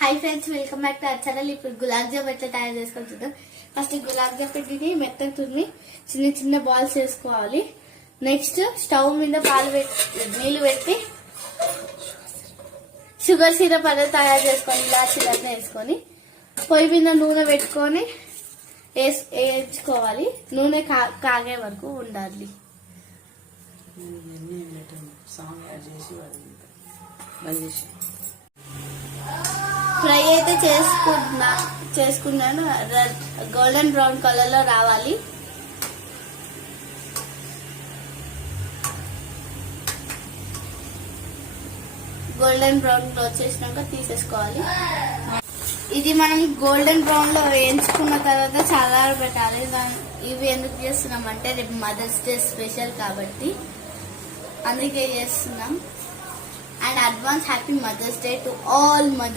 Hi friends, welcome back to our channel. ఇప్పుడు గులాబ్ జామ్ ఎట్లా తయారు చేసుకోవాలి చూద్దాం. ఫస్ట్ గులాబ్ జామ్ పిండిని మెత్తగా తురిమి చిన్న చిన్న బాల్స్ వేసుకోవాలి. నెక్స్ట్ స్టవ్ మీద నీళ్లు పెట్టి షుగర్ సిరప్ అనేది తయారు చేసుకొని ఇలాచి అట్లా వేసుకొని పొయ్యి మీద నూనె పెట్టుకొని వేయించుకోవాలి. నూనె కాగే వరకు ఉండాలి. ఫ్రై అయితే చేసుకున్నాను. గోల్డెన్ బ్రౌన్ కలర్ లో రావాలి. గోల్డెన్ బ్రౌన్ లో వచ్చేసినాక తీసేసుకోవాలి. ఇది మనం గోల్డెన్ బ్రౌన్ లో వేయించుకున్న తర్వాత చల్లార పెట్టాలి. ఇవి ఎందుకు చేస్తున్నాం అంటే రేపు మదర్స్ డే స్పెషల్ కాబట్టి అందుకే చేస్తున్నాం. And advance happy mother's day to all mothers.